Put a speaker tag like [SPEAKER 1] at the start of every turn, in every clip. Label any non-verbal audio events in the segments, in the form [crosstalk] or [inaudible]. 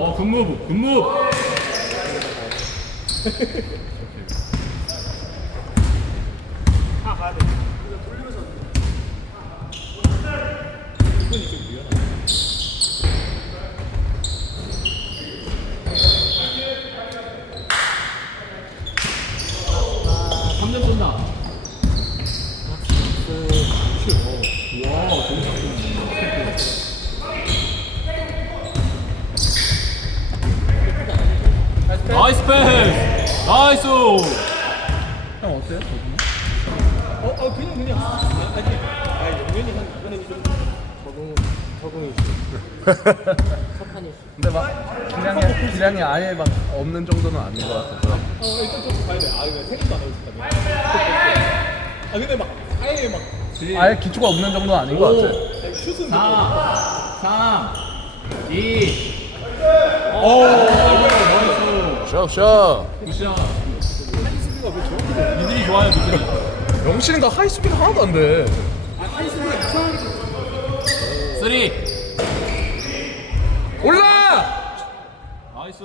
[SPEAKER 1] 어, 굿무브, 굿무브. 아, 3점 쏜다. 와, 너무 나이스 패스! 나이스!
[SPEAKER 2] 형 어때요?
[SPEAKER 3] 어, 어 그냥 그냥 아, 아니 아니 영현이 한 이번에 좀 적응 적응이 석판이 [laughs]
[SPEAKER 2] 근데 막 기량이 기량이 아예 막 없는 정도는 아닌 것 같아서.
[SPEAKER 3] 어 일단 좀 봐야 돼아 이거 생각도 안 하고 있었다며 아 근데 막 아예 막
[SPEAKER 2] 아예 기초가 없는 정도는 아닌 것 같아.
[SPEAKER 3] 슛은
[SPEAKER 1] 4, 3, 2.
[SPEAKER 2] 샤샤.
[SPEAKER 1] 굿샷.
[SPEAKER 3] 하이스비가 왜 저렇게
[SPEAKER 1] 미들이 좋아요, 미들이.
[SPEAKER 2] 영신이가 하이스피드 하나도 안 돼.
[SPEAKER 3] 하이스비가 이상하게
[SPEAKER 1] 3.
[SPEAKER 2] 올라!
[SPEAKER 1] 나이스.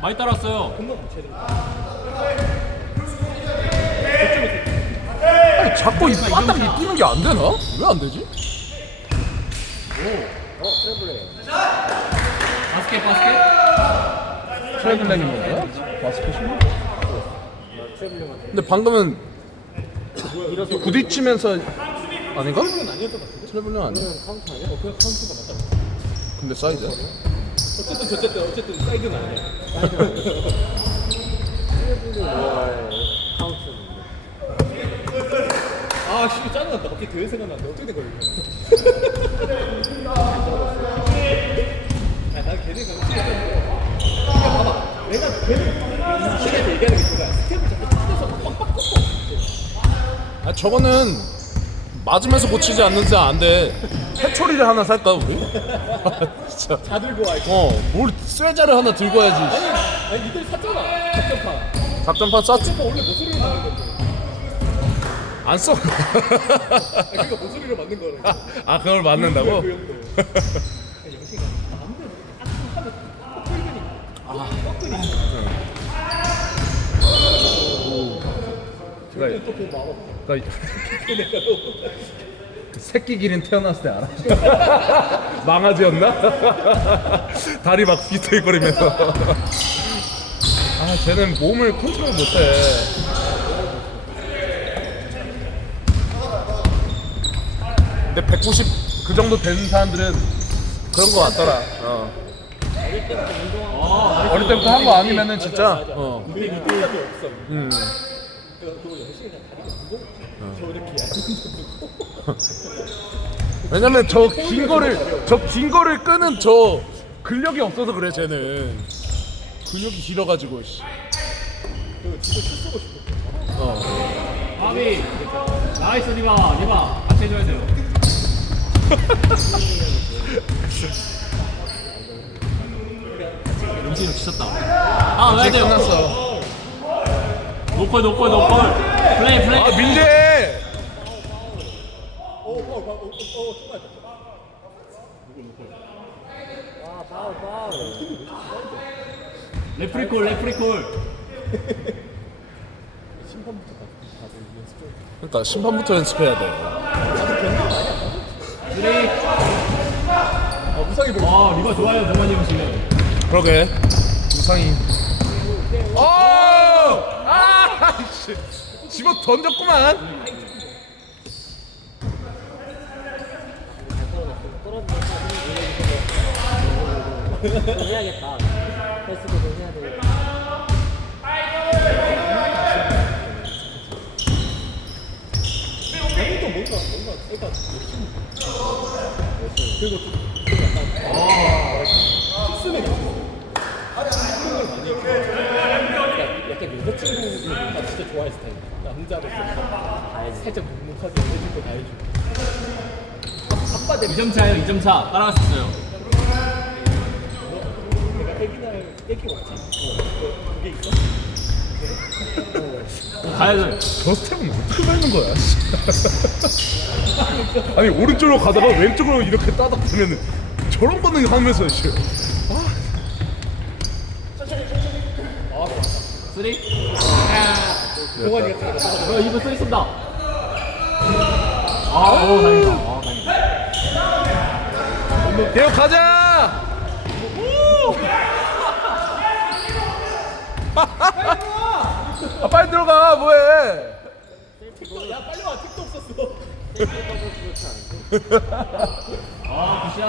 [SPEAKER 1] 많이 따랐어요.
[SPEAKER 3] 금방 붙여야 돼
[SPEAKER 2] 아니, 자꾸 이 바닥 이 뛰는 게 안 되나? 왜 안 되지?
[SPEAKER 3] 어 트래블에
[SPEAKER 1] 바스켓, 바스켓.
[SPEAKER 2] 트래블랭인 건가요?
[SPEAKER 3] 트래블링한테
[SPEAKER 2] 근데 방금은 부딪히면서 아닌가?
[SPEAKER 3] 트래블링 아니었던 것 같은데
[SPEAKER 2] 트래블랭 아니야?
[SPEAKER 3] 그냥 카운트 아니야? 어 그냥 카운트가 맞다
[SPEAKER 2] 근데 사이드야?
[SPEAKER 3] 어쨌든 저쨌든 어쨌든 사이드는 아니야 아, 씨, 짜증난다. 갑자기 대회 생각난다. 어떻게 된 거야, 이거? 아,
[SPEAKER 2] 저거는 맞으면서 고치지 않는 이상 안 돼. 해초리를 하나 살까 우리? [laughs] 진짜.
[SPEAKER 3] 다 들고 와. 이거.
[SPEAKER 2] 어, 뭘 쇠자를 하나 들고 와야지.
[SPEAKER 3] 아니, 아니, 니들 샀잖아. 작전판.
[SPEAKER 2] 작전판 쐈지?
[SPEAKER 3] 작전판 원래 모서리로 만든 건데.
[SPEAKER 2] 안 써.
[SPEAKER 3] 아, 그러니까 모서리로 만든 거라고. [laughs]
[SPEAKER 2] 아 그걸 맞는다고?
[SPEAKER 3] 그. [laughs] 영식아, 마음대로 딱 하면 딱 끌리니까. 꺾으니까.
[SPEAKER 2] 그래.
[SPEAKER 3] 또그 마음 없다.
[SPEAKER 2] 나그 새끼 기린 태어났을 때 알아? [laughs] 망아지였나? [laughs] 다리 막 비틀거리면서. [laughs] 아, 쟤는 몸을 컨트롤 못해. 근데 190 그 정도 되는 사람들은 그런 거 같더라. 어. 어릴 때부터 한거 아니면은 진짜. 어.
[SPEAKER 3] 근데 이틀감이 없어.
[SPEAKER 2] 음.
[SPEAKER 3] 그- 다리가 무거워. 저 이렇게
[SPEAKER 2] 왜냐면 저 긴 거를 저 긴 거를 끄는 저 근력이 없어서 그래 쟤는 근육이 길어가지고 씨.
[SPEAKER 3] 그 진짜 슛 쏘고 싶어.
[SPEAKER 2] 어.
[SPEAKER 1] 아비. 나이스, 리바. 리바. 같이 해줘야 돼요. 용진이 [laughs] 지쳤다. 아, 왜
[SPEAKER 2] 이제
[SPEAKER 1] 돼요?
[SPEAKER 2] 끝났어.
[SPEAKER 1] 노컬, 노컬, 노컬. 플레이, 플레이.
[SPEAKER 2] 아 민재.
[SPEAKER 1] 레프리콜, 레프리콜.
[SPEAKER 2] 그러니까 심판부터 연습해야 돼.
[SPEAKER 1] 쓰리.
[SPEAKER 3] 아, 무상히 보고.
[SPEAKER 1] 아, 리바 좋아요, 정만이 형씨는.
[SPEAKER 2] 그러게. 우상이. 어! 아! 씨. 집어 던졌구만.
[SPEAKER 4] 해야겠다. 헬스도 해야 되겠다.
[SPEAKER 3] 아직도 뭔가, 뭔가, 그러니까 열심히. 그리고 좀, 좀 약간, 아, 킥스맨 운동을 많이 해. 그러 니까 약간 여자친구가 진짜 좋아할 스타일. 남자로서 살짝 묵묵하게 해줄 거다 해주고. 아빠 되면
[SPEAKER 1] 2점 차예요, 2점 차. 따라갈 수 있어요.
[SPEAKER 3] 내가 애기날 애기 왔지. 어, 그게 있어?
[SPEAKER 1] 가야죠.
[SPEAKER 2] 저 스텝은 어떻게 밟는 거야? 씨. [laughs] 아니 오른쪽으로 가다가 왼쪽으로 이렇게 따닥 보면은 저런 거는 하면서 씨.
[SPEAKER 1] 쓰리.
[SPEAKER 3] 동환이가 들어가.
[SPEAKER 1] 어, 이분 쓰리 쏜다. 아, 오, 다행이다. 아, 다행이다.
[SPEAKER 2] 대혁 가자. 아 빨리 들어가 뭐해?
[SPEAKER 3] 야 빨리 와 택도 없었어. [laughs]
[SPEAKER 1] 아, 굿샷.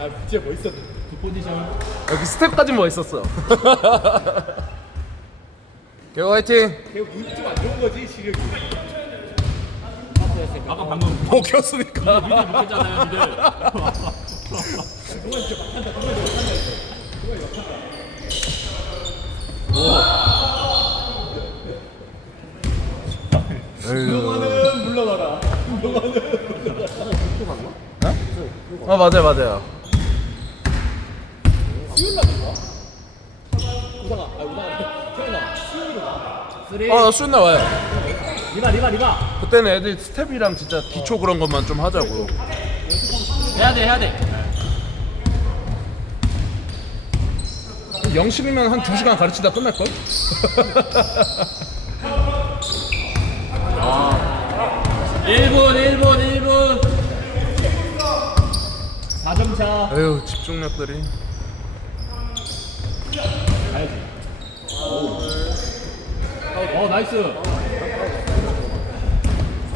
[SPEAKER 3] 아 진짜 멋있었네.
[SPEAKER 1] 굿 포지션.
[SPEAKER 2] 여기 스텝까지 뭐 있었어. [laughs] 개호 화이팅.
[SPEAKER 3] 걔 눈이 좀안 좋은 거지 시력이.
[SPEAKER 1] 아까 방금
[SPEAKER 2] 먹혔으니까.
[SPEAKER 1] 미들 못했잖아요, 미들.
[SPEAKER 3] 동환 진짜 막한다. 동환 진짜 막한다 했어. 동환이 막한다. 동환은 물러가라. 동환은
[SPEAKER 2] 아 맞아요 맞아요.
[SPEAKER 3] 수윤 나가? 우상아, 아 우상아. 태연아, 수윤으로 가.
[SPEAKER 1] 쓰리.
[SPEAKER 2] 아 수윤 나와요.
[SPEAKER 1] 리바, 리바, 리바.
[SPEAKER 2] 그때는 애들 스텝이랑 진짜 기초 그런 것만 좀 하자고.
[SPEAKER 1] 해야 돼, 해야 돼.
[SPEAKER 2] 영식이면 한 2시간 가르치다 끝날걸?
[SPEAKER 1] 일분일분일분 4점 차.
[SPEAKER 2] 에휴 집중력들이
[SPEAKER 1] 가야지. 어, 나이스.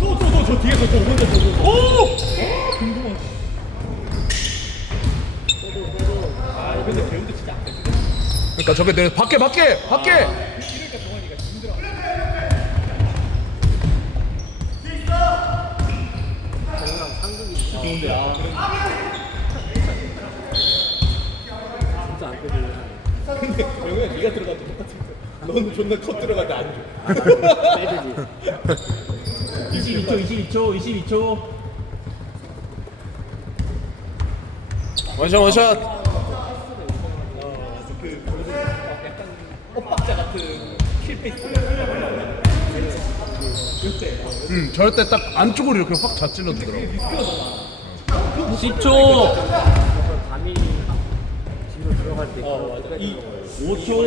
[SPEAKER 3] 또, 또, 또, 저 뒤에서 저 혼자 저. 오! 궁금한. 아, 근데 배운데 진짜 안 돼.
[SPEAKER 2] 그러니까 저게 내 밖에 밖에 밖에
[SPEAKER 3] 이러니까 동환이가 힘들어.
[SPEAKER 1] 좋은데, 아.
[SPEAKER 4] 진짜 안 되네.
[SPEAKER 3] 근데 영우야 네가 들어가도 똑같은 거. 너는 존나 컷 들어가도 안 줘.
[SPEAKER 4] 빼주지.
[SPEAKER 1] 22초, 22초, 22초.
[SPEAKER 2] 원샷 원샷
[SPEAKER 3] 그 약간 엇박자 같은 킬페이스. 이때
[SPEAKER 2] 음때딱 안쪽으로 이렇게 확 자찔러 주더라고
[SPEAKER 1] 10초.
[SPEAKER 4] 감이 뒤로 들어갈 때.
[SPEAKER 3] 어 맞아. 이
[SPEAKER 1] 5초.